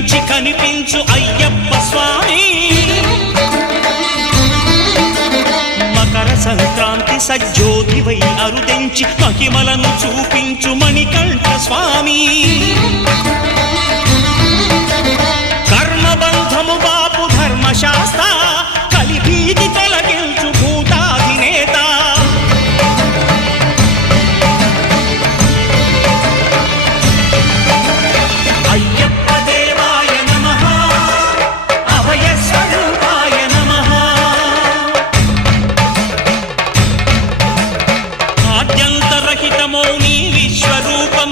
కనిపించి కనిపించు అయ్యప్ప స్వామి మకర సంక్రాంతి సజ్జోతివై అరుదెంచి మహిమలను చూపించు మణికంఠ స్వామి కర్మబంధము బాపు ధర్మశాస్త్ర కలిభీతి తొలగించు భూతాధినేత అయ్యప్ప దేవాయ నమః అభయ స్వరూపాయ నమః ఆద్యంతరహితమౌ నీ విశ్వరూపం